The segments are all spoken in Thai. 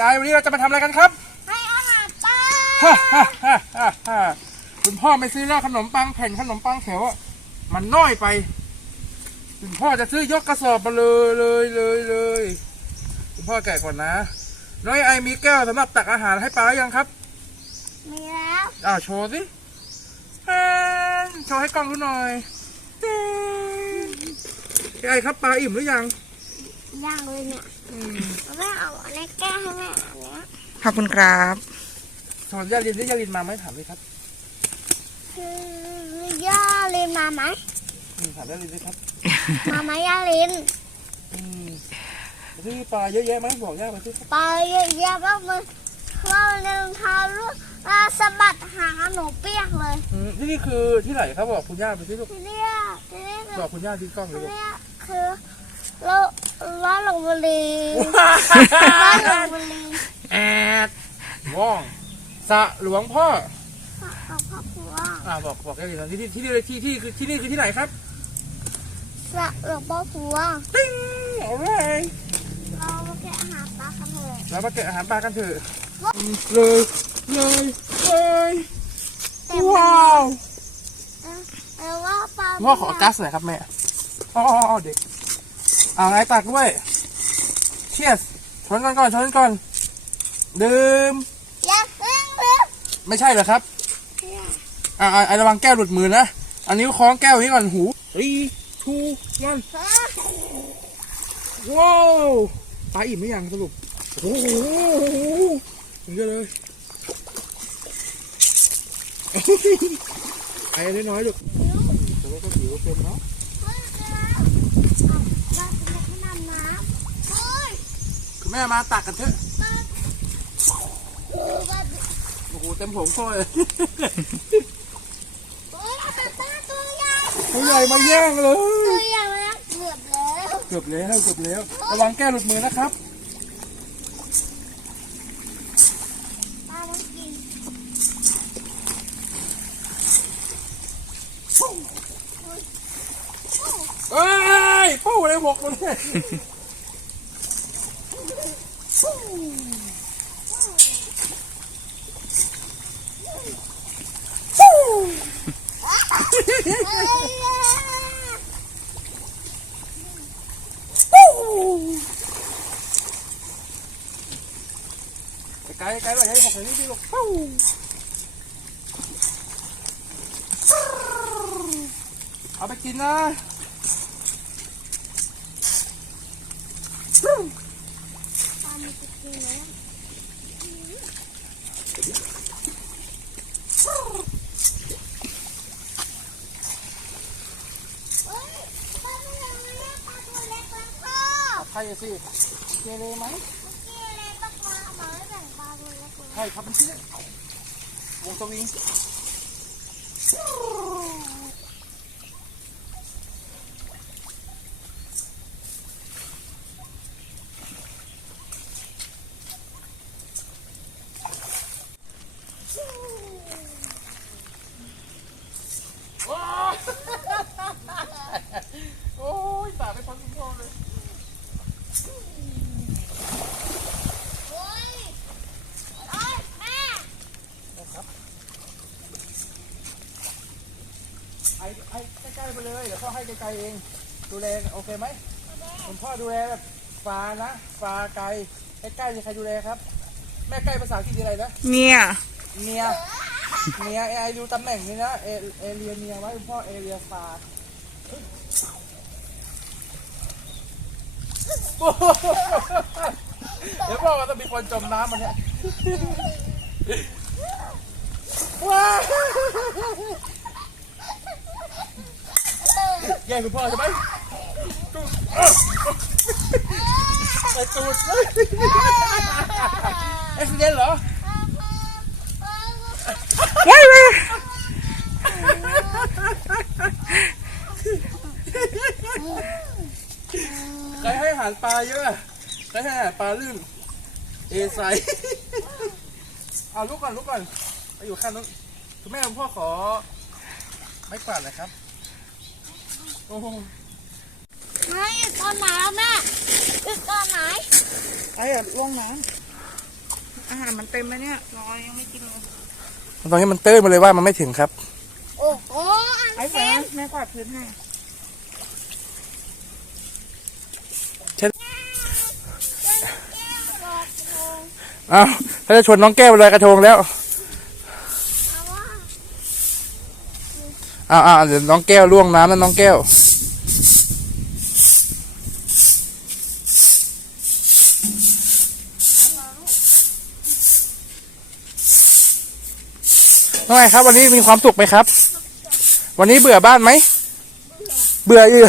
เอ้ยวันนี้เราจะมาทำอะไรกันครับให้อาหารปลาฮ่าฮ่าฮ่าฮ่าฮ่าคุณพ่อไม่ซื้อแล้วขนมปังแผ่นขนมปังแถวอะมันน้อยไป คุณพ่อจะซื้อยกกระสอบมาเลยเลยเลยเลยคุณพ่อแกะก่อนนะ น้อยไอมีแก้วสำหรับตักอาหารให้ปลาหรือยังครับ มีแล้วอ่าโชว์สิแฮนโชว์ให้กล้องดูหน่อยเต้นไอครับปลาอิ่มหรือยัง ย่างเลยเนี่ยอืมแม่เอาอันนี้แก้ให้แม่อันเนี้ยขอบคุณครับสอนยาลินที่ยาลินมาไหมถามดิครับคือย่าลินมาไหมอืมถามยาลินดิครับมาไหมย่าลินอืมที่ปลาเยอะแยะไหมบอกย่าไปสิครับปลาเยอะแยะมากเลยเราเดินเท้าลูกอ่าสะบัดหางหนูเปียกเลยอืมที่นี่คือที่ไหนครับบอกคุณย่าไปสิลูกทีเนี้ยทีนี้คืบออกคุณย่าที่กล้องเลทียลูกเนี้ยคือเราเราห ลงบุรีเราหลงบุรีแอดว่องสระหลวงพ่อกับพ่อครัวอ่าบอกบอกยาลินหน่อยที่นี่ที่นี่เลยที่ที่คือที่นี่คือที่ไหนครับสระหลวงพ่อครัวติ้งเอาเลยเราไปแกะอาหารปลากันเถอะเรามาแกะอาหารปลากันเถอะอืมเลยเลยเลยแต่มันว้าวเออว่าปลาพ่อขอกัสหน่อยครับแม่อ๋ออ๋ออ๋อเด็กอ่าไงตักด้วยเชียสชนกันก่อนชนกันก่อน ดื่ม อย่าเพิ่งลืมไม่ใช่เหรอครับอ่าอ่าอ่าระวังแก้วหลุดมือนะอันนี้คล้องแก้วนี้ก่อนหู three two one ว้าวปลาอิ่มหรือยังสรุปโอ้โหถึงจะเลยไอ้น้อยๆลูกแต่ว่าก็ถือว่าเป็นเนาะคุณ แม่มาตักกันเถอะโอ้โหเต็มผงโซ่เลยผู้ใหญ่มาแย่งเลยเกือบแล้วเกือบแล้วระวังแก้วหลุดมือนะครับเอ้ยปู้เลยหกเลย ไกลไกลๆหน่อย ให้หกอย่างนี้สิลูกปู้เอาไปกินนะใช่สิเกเรไหมใช่ครับมันชื่อวงสวิงว้าวโอ้ ยสาดไปพ้นคุณพ่อเลยไอ้ไอ้ใกล้ๆไปเลยเดี๋ยวพ่อให้ไกลๆเอง ดูแลโอเคไหมคุณพ่อดูแลแบบฟานะฟาไกลใกล้ๆมีใครดูแลครับ แม่ใกล้ภาษาอังกฤษอะไรนะเนี่ยเนียเนียไอดูตำแหน่งนี้นะเอเอเรียเนียไว้คุณพ่อเอเรียฟาโอ้โห เดี๋ยวพ่อว่าจะมีคนจมน้ำมันเนี่ยว้าแย่งคุณพ่อใช่ไหมไปตูดเลยเอ็กซิเดนเหรอ ว้ายว้าย ใครให้อาหารปลาเยอะอะใครให้อาหารปลาลื่น เอไซเอาลุกก่อนลุกก่อนไปอยู่ข้างนู้นคุณแม่คุณพ่อขอ ไม่กวาดเลยครับ โอ้โหไม่ตอนไหนแล้วแม่อีกตอนไหนไอ้อะลงน้อาหารมันเต็มแล้วเนี่ยรอยังไม่กินเลยตอนนี้มันตื้นมาเลยว่ามันไม่ถึงครับ โอ้โหไอ้อันแฟเต็นมแม่กวาดพื้นให้ อ้าวถ้าจะชวนน้องแก้วไปลอยกระทงแล้วอ้าวอ้าวเดี๋ยวน้องแก้วล่วงน้ำแล้วน้องแก้ว น้องไงครับ วันนี้มีความสุขไหมครับ วันนี้เบื่อบ้านไหม เบื่ออยู่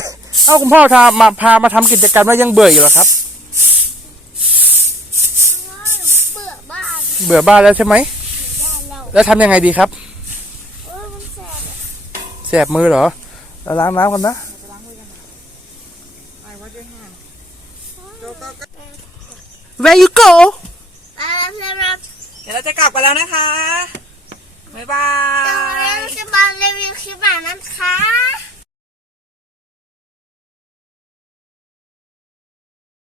เอ้าคุณพ่อพามาพามาทำกิจกรรมแล้วยังเบื่ออยู่เหรอครับ เบื่อบ้านแล้วใช่ไหมบ้านเราแล้วทำยังไงดีครับเออมันแสบแสบมือเหรอเราล้างน้ำกันนะไปล้างมือกันไอ้วัดด้วยห่าง Where you go แล้วเพื่อนเราเดี๋ยวเราจะกลับกันแล้วนะคะ บ๊ายบาจะยจะมารีวิวคลิปแบบนั้นค่ะ